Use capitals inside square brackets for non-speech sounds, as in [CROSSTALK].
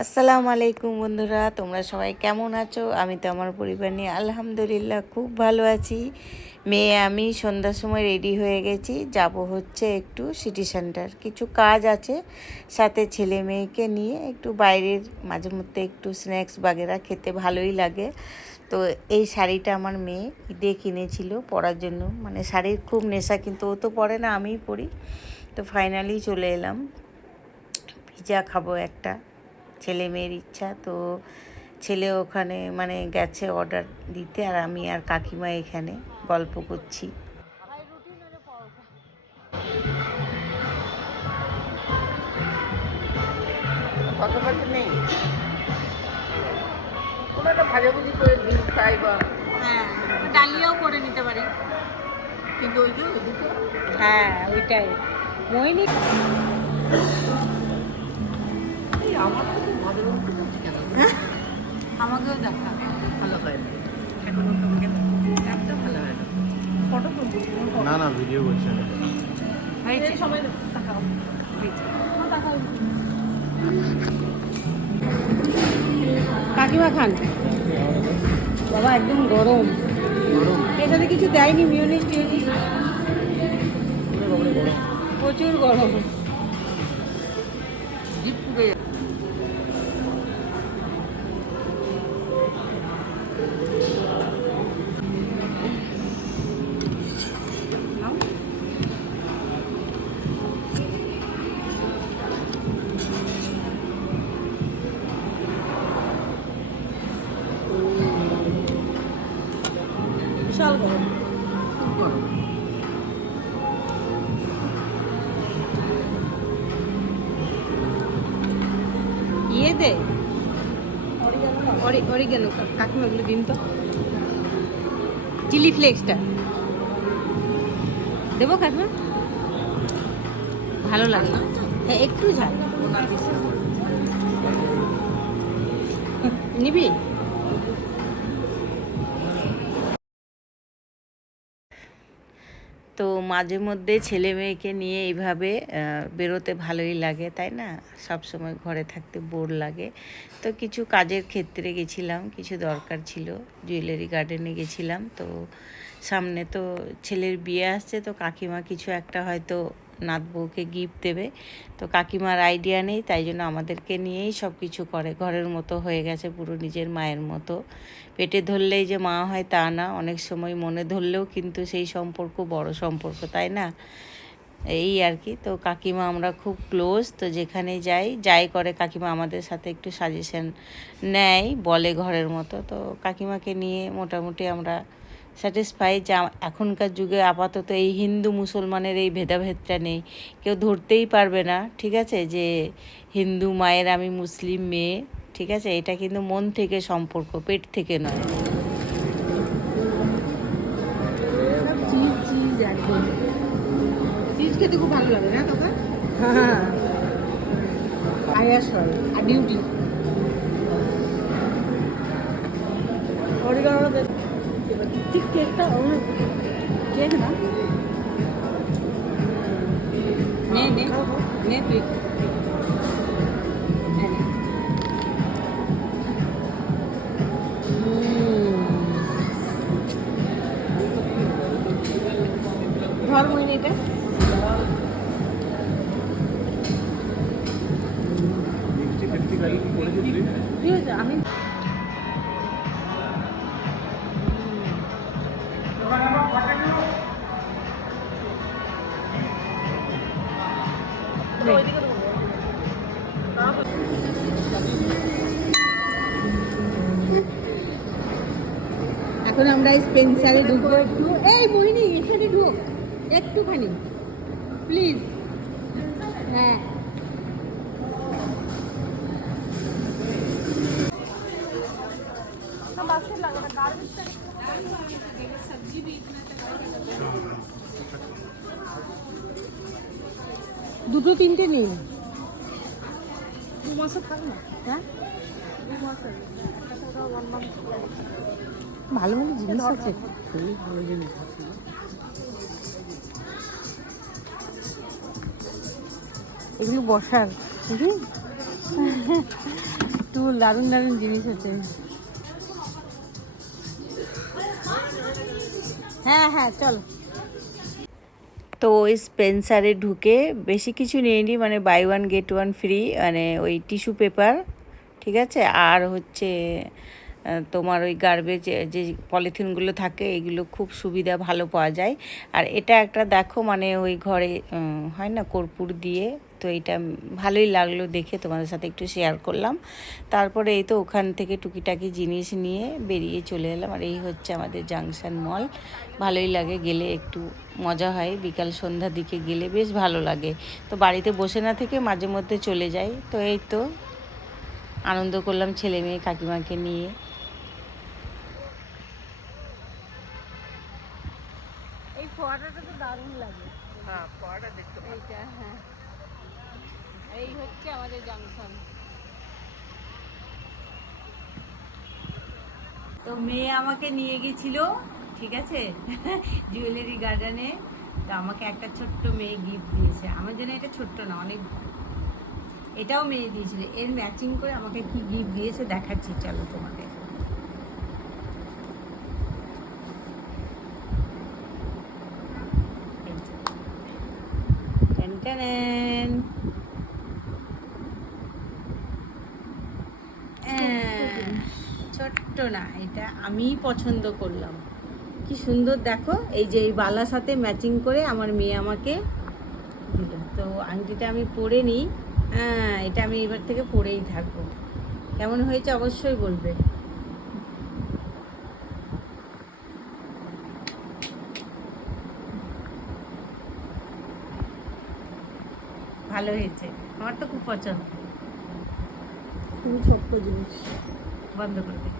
আসসালামু আলাইকুম বন্ধুরা, তোমরা সবাই কেমন আছো? আমি তো আমার পরিবার নিয়ে আলহামদুলিল্লাহ খুব ভালো আছি। মেয়ে, আমি সন্ধ্যার সময় রেডি হয়ে গেছি। যাব হচ্ছে একটু সিটি সেন্টার কিছু কাজ আছে, সাথে ছেলে মেয়েকে নিয়ে একটু বাইরের, মাঝে মধ্যে একটু স্ন্যাক্স বাগেরা খেতে ভালোই লাগে। তো এই শাড়িটা আমার মেয়ে ঈদে কিনেছিল পরার জন্য। মানে শাড়ির খুব নেশা, কিন্তু ও তো পরে না, আমিই পরি। তো ফাইনালি চলে এলাম। পিজা খাব একটা। ছেলে মেয়ের ইচ্ছা তো ছেলে ওখানে মানে গেছে অর্ডার দিতে আর আমি আর কাকিমা এখানে গল্প করছি। কত কত নেই? কোনো একটা ভাজাভুজি করে ফ্রাই বা হ্যাঁ ডালিয়াও করে নিতে পারি। কিন্তু ওই যে দুটো হ্যাঁ ওইটাই। মোহিনী দেখা। ভালো হয়। না এখনও তোমাকে একটা ভালো হয় না। ফটো তুলবো না না ভিডিও করছি আমি। হয়েছে। সময় দেখাও। কাকিমা খান। বাবা একদম গরম। গরম? এটাতে কিছু দেয়নি মিউনিস টিউনিস। প্রচুর গরম। গরম ইয়ে দে। অরিগেনো কাকিমা এগুলো দিন তো। চিলি ফ্লেক্সটা দেবো কাকিমা? ভালো লাগে হ্যাঁ একটু ঝাল। নিবি? তো মাঝে মধ্যে ছেলে মেয়েকে নিয়ে এইভাবে বেরোতে ভালোই লাগে, তাই না? সব সময় ঘরে থাকতে বোর লাগে। তো কিছু কাজের ক্ষেত্রে গেছিলাম, কিছু দরকার ছিল। জুয়েলারি গার্ডেনে গেছিলাম, তো সামনে তো ছেলের বিয়ে আসছে, তো কাকিমা কিছু একটা হয়তো নাত বউকে গিফট দেবে। তো কাকিমার আইডিয়া নেই, তাই জন্য আমাদেরকে নিয়েই সব কিছু করে। ঘরের মতো হয়ে গেছে পুরো নিজের মায়ের মতো। পেটে ধরলেই যে মা হয় তা না, অনেক সময় মনে ধরলেও কিন্তু সেই সম্পর্ক বড় সম্পর্ক, তাই না? এই আর কি। তো কাকিমা আমরা খুব ক্লোজ তো যেখানে যাই যাই করে কাকিমা আমাদের সাথে একটু সাজেশন নেয়, বলে ঘরের মতো। তো কাকিমাকে নিয়ে মোটামুটি আমরা স্যাটিসফাই যে এখনকার যুগে আপাতত এই হিন্দু মুসলমানের এই ভেদাভেদটা নেই। কেউ ধরতেই পারবে না ঠিক আছে? যে হিন্দু মায়ের আমি মুসলিম মেয়ে ঠিক আছে? এটা কিন্তু মন থেকে সম্পর্ক পেট থেকে নয়। চিজ চিজ একদম চিজ খেতে খুব ভালো লাগে না তোকে? হ্যাঁ। আয়াস আর ডিউটি ঠিক কেকটা কেক না নে নে নে তুই নে, নে। ধর মহিনে এটা মিষ্টি ফিফটি গাড়ি করেছি তুই ঠিক আছে আমি এখন আমরা স্পেন্সারে ঢুকবো একটু। এই মোহিনী এখানে ঢুক। একটুখানি। প্লিজ। হ্যাঁ। দুটো, তিনটে নিন। হ্যাঁ ভালো ভালো জিনিস আছে। এগুলো বসার। বুঝলি টুল দারুণ দারুণ জিনিস আছে। হ্যাঁ হ্যাঁ চল। তো ওই স্পেন্সারে ঢুকে বেশি কিছু নিয়ে নিই মানে buy one get one free মানে ওই টিস্যু পেপার ঠিক আছে? আর হচ্ছে তোমার ওই গার্বেজ যে পলিথিনগুলো থাকে, এগুলো খুব সুবিধা, ভালো পাওয়া যায়। আর এটা একটা দেখো মানে ওই ঘরে হয় না, কর্পূর দিয়ে তো এটা ভালোই লাগল দেখে তোমাদের সাথে একটু শেয়ার করলাম। তারপরে এই তো ওখান থেকে টুকিটাকি জিনিস নিয়ে বেরিয়ে চলে এলাম আর এই হচ্ছে আমাদের জাংশন মল ভালোই লাগে গেলে একটু মজা হয় বিকাল সন্ধ্যার দিকে গেলে বেশ ভালো লাগে। তো বাড়িতে বসে না থেকে মাঝে মধ্যে চলে যাই। তো এই তো আনন্দ করলাম ছেলে মেয়ে কাকিমাকে নিয়ে। এই ফোয়ারাটা তো দারুণ লাগে। এইটা হ্যাঁ। এই হচ্ছে আমাদের জাংশন তো মেয়ে আমাকে নিয়ে গেছিল, ঠিক আছে? [LAUGHS] জুয়েলারি গার্ডেনে তো আমাকে একটা ছোট্ট মেয়ে গিফট দিয়েছে। আমার জন্য এটা ছোট্ট না, অনেক এটাও মেয়ে দিয়েছিল। এর ম্যাচিং করে আমাকে কি গিফট দিয়েছে দেখাচ্ছি, চলো তোমাদের টেনেন। হ্যাঁ, ছোট্ট না এটা আমিই পছন্দ করলাম। কি সুন্দর দেখো এই যে এই বালার সাথে ম্যাচিং করে আমার মেয়ে আমাকে দিল। তো আংটিটা আমি পরে নিই। হ্যাঁ এটা আমি এবার থেকে পরেই থাকব। কেমন হয়েছে অবশ্যই বলবে। ভালো হয়েছে আমার তো খুব পছন্দ। খুবই ছোট্ট জিনিস। বন্ধ করবে